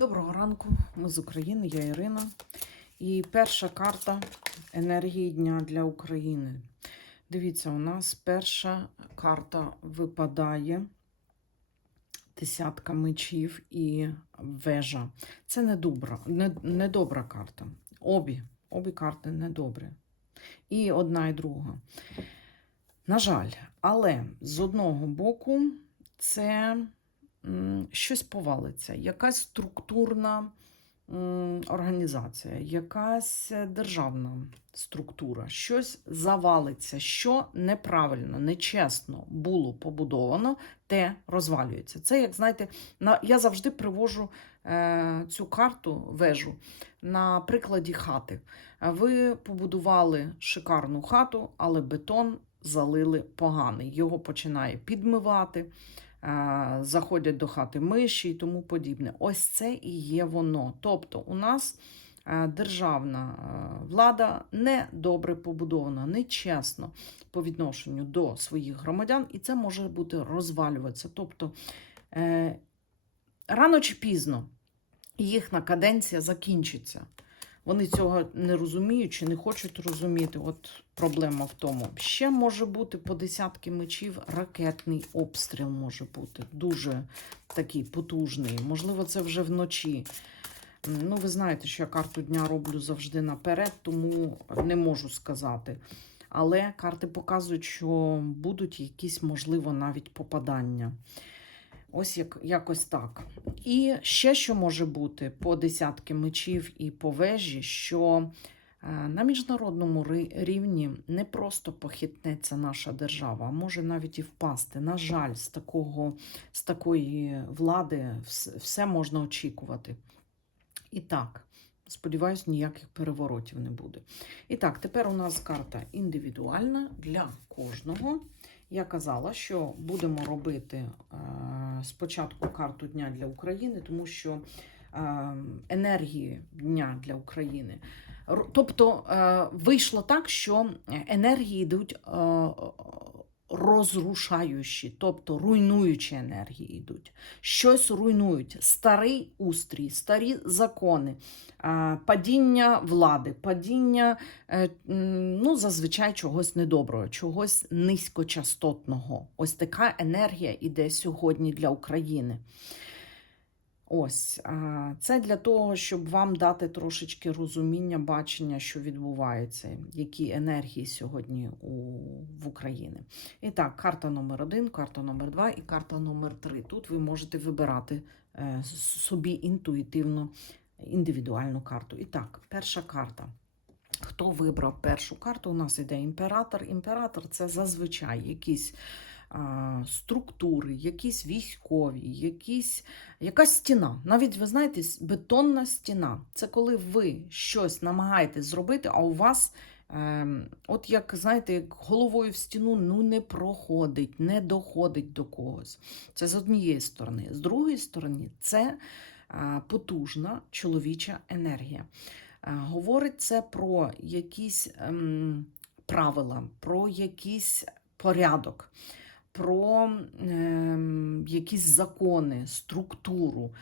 Доброго ранку, ми з України, я Ірина. І перша карта енергії дня для України. Дивіться, у нас перша карта випадає десятка мечів і вежа. Це не добра, не, не добра карта. Обі, обі карти недобрі. І одна, і друга. На жаль, але з одного боку, це щось повалиться, якась структурна організація, якась державна структура, щось завалиться, що неправильно, нечесно було побудовано, те розвалюється. Це, як знаєте, на, я завжди привожу е, цю карту вежу на прикладі хати. Ви побудували шикарну хату, але бетон залили поганий. Його починає підмивати, заходять до хати миші і тому подібне. Ось це і є воно. Тобто, у нас е, державна е, влада не добре побудована, нечесно по відношенню до своїх громадян, і це може бути розвалюватися. Тобто, е, рано чи пізно їхня каденція закінчиться. Вони цього не розуміють чи не хочуть розуміти. От проблема в тому. Ще може бути по десятки мечів ракетний обстріл може бути. Дуже такий потужний. Можливо, це вже вночі. Ну, ви знаєте, що я карту дня роблю завжди наперед, тому не можу сказати. Але карти показують, що будуть якісь, можливо, навіть попадання. Ось як, якось так. І ще що може бути по десятки мечів і по вежі, що е, на міжнародному рівні не просто похитнеться наша держава, а може навіть і впасти. На жаль, з, такого, з такої влади все можна очікувати. І так, сподіваюсь, ніяких переворотів не буде. І так, тепер у нас карта індивідуальна для кожного. Я казала, що будемо робити е, спочатку карту дня для України, тому що е, енергії дня для України. Тобто е, вийшло так, що енергії йдуть розрушаючі, тобто руйнуючі енергії йдуть. Щось руйнують. Старий устрій, старі закони, падіння влади, падіння е, ну, зазвичай чогось недоброго, чогось низькочастотного. Ось така енергія іде сьогодні для України. Ось це для того, щоб вам дати трошечки розуміння, бачення, що відбувається, які енергії сьогодні у, в Україні. І так, карта номер один, карта номер два і карта номер три. Тут ви можете вибирати е, собі інтуїтивно індивідуальну карту. І так, перша карта. Хто вибрав першу карту? У нас іде імператор. Імператор це зазвичай якісь структури, якісь військові, якісь, якась стіна. Навіть ви знаєте, бетонна стіна. Це коли ви щось намагаєтесь зробити, а у вас. Ем, от як знаєте, як головою в стіну ну не проходить, не доходить до когось. Це з однієї сторони. З другої сторони, це потужна чоловіча енергія. Е, Говорить це про якісь ем, правила, про якийсь порядок, про ем, якісь закони, структуру.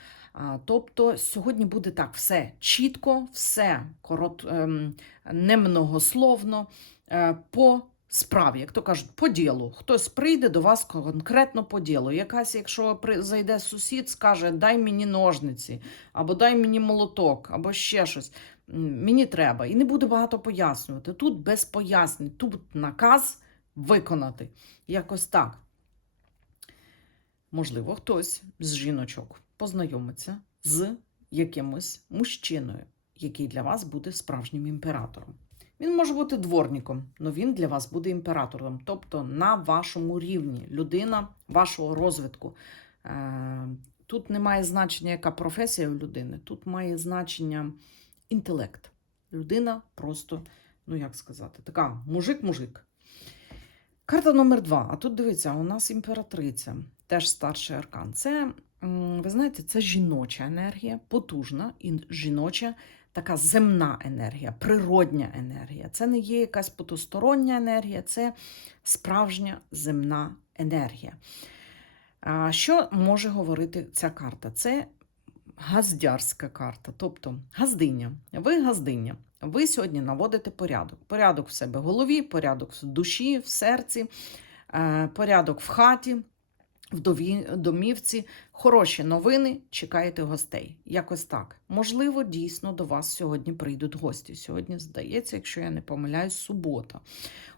Тобто сьогодні буде так: все чітко, все корот, ем, немногословно, е, по справі, як то кажуть, по ділу. Хтось прийде до вас конкретно по ділу. Якась, якщо зайде сусід, скаже, дай мені ножниці, або дай мені молоток, або ще щось. Мені треба. І не буде багато пояснювати. Тут без пояснень, тут наказ виконати. Якось так. Можливо, хтось з жіночок познайомиться з якимось мужчиною, який для вас буде справжнім імператором. Він може бути дворником, але він для вас буде імператором, тобто на вашому рівні, людина вашого розвитку. Е, Тут немає значення, яка професія у людини, тут має значення інтелект. Людина просто, ну як сказати, така мужик-мужик. Карта номер два. А тут дивіться, у нас імператриця, теж старший аркан. Це, ви знаєте, це жіноча енергія, потужна і жіноча, така земна енергія, природня енергія. Це не є якась потустороння енергія, це справжня земна енергія. Що може говорити ця карта? Це газдярська карта, тобто газдиня. Ви газдиня. Ви сьогодні наводите порядок. Порядок в себе в голові, порядок в душі, в серці, е, порядок в хаті, в домівці. Хороші новини, чекаєте гостей. Якось так. Можливо, дійсно до вас сьогодні прийдуть гості. Сьогодні, здається, якщо я не помиляюсь, субота.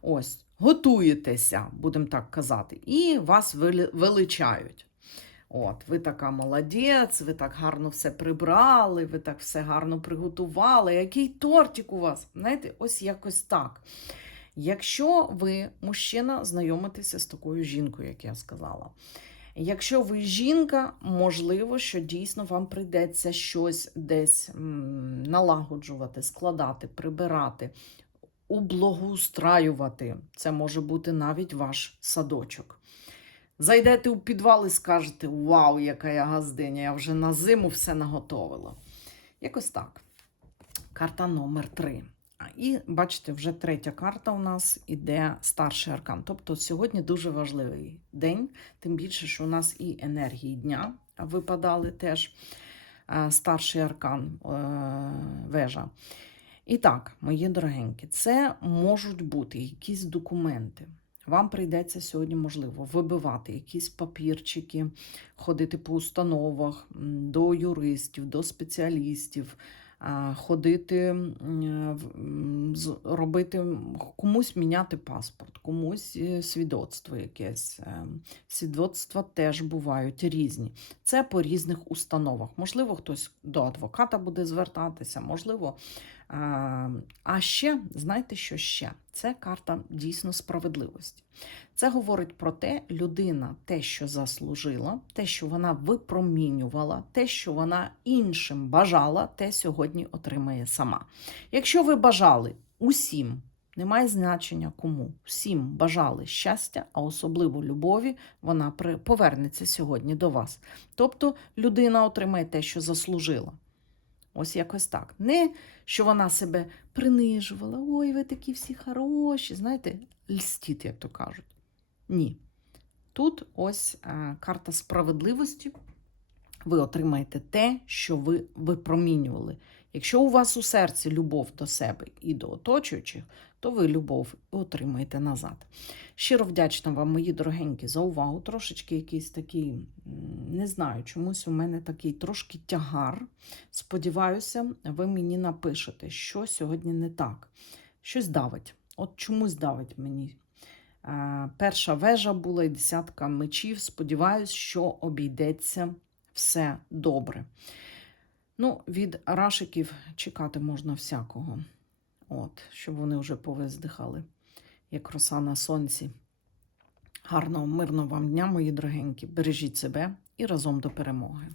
Ось, готуєтеся, будемо так казати, і вас вели- величають. От, ви така молодець, ви так гарно все прибрали, ви так все гарно приготували. Який тортик у вас? Знаєте, ось якось так. Якщо ви мужчина, знайомитеся з такою жінкою, як я сказала. Якщо ви жінка, можливо, що дійсно вам прийдеться щось десь налагоджувати, складати, прибирати, ублагоустраювати. Це може бути навіть ваш садочок. Зайдете у підвал і скажете: Вау, яка я газдиня! Я вже на зиму все наготовила. Якось так. Карта номер 3. І бачите, вже третя карта у нас іде старший аркан. Тобто сьогодні дуже важливий день, тим більше, що у нас і енергії дня випадали теж старший аркан е, вежа. І так, мої дорогенькі, це можуть бути якісь документи. Вам прийдеться сьогодні, можливо, вибивати якісь папірчики, ходити по установах до юристів, до спеціалістів, ходити, робити комусь міняти паспорт, комусь е, свідоцтво якесь. Е, Свідоцтва теж бувають різні. Це по різних установах. Можливо, хтось до адвоката буде звертатися, можливо. А, а ще, знаєте, що ще? Це карта дійсно справедливості. Це говорить про те, людина те, що заслужила, те, що вона випромінювала, те, що вона іншим бажала, те сьогодні отримає сама. Якщо ви бажали усім, немає значення кому, всім бажали щастя, а особливо любові, вона повернеться сьогодні до вас. Тобто людина отримає те, що заслужила. Ось якось так. Не що вона себе принижувала, ой, ви такі всі хороші, знаєте, льстіт, як то кажуть. Ні. Тут ось е, карта справедливості. Ви отримаєте те, що ви випромінювали. Якщо у вас у серці любов до себе і до оточуючих, то ви любов отримаєте назад. Щиро вдячна вам, мої дорогенькі, за увагу. Трошечки якийсь такий, не знаю, чомусь у мене такий трошки тягар. Сподіваюся, ви мені напишете, що сьогодні не так. Щось давить. От чомусь давить мені. Е, Перша вежа була і десятка мечів. Сподіваюсь, що обійдеться все добре. Ну, від рашиків чекати можна всякого. От, щоб вони вже повиздихали, як роса на сонці. Гарного, мирного вам дня, мої дорогенькі. Бережіть себе і разом до перемоги.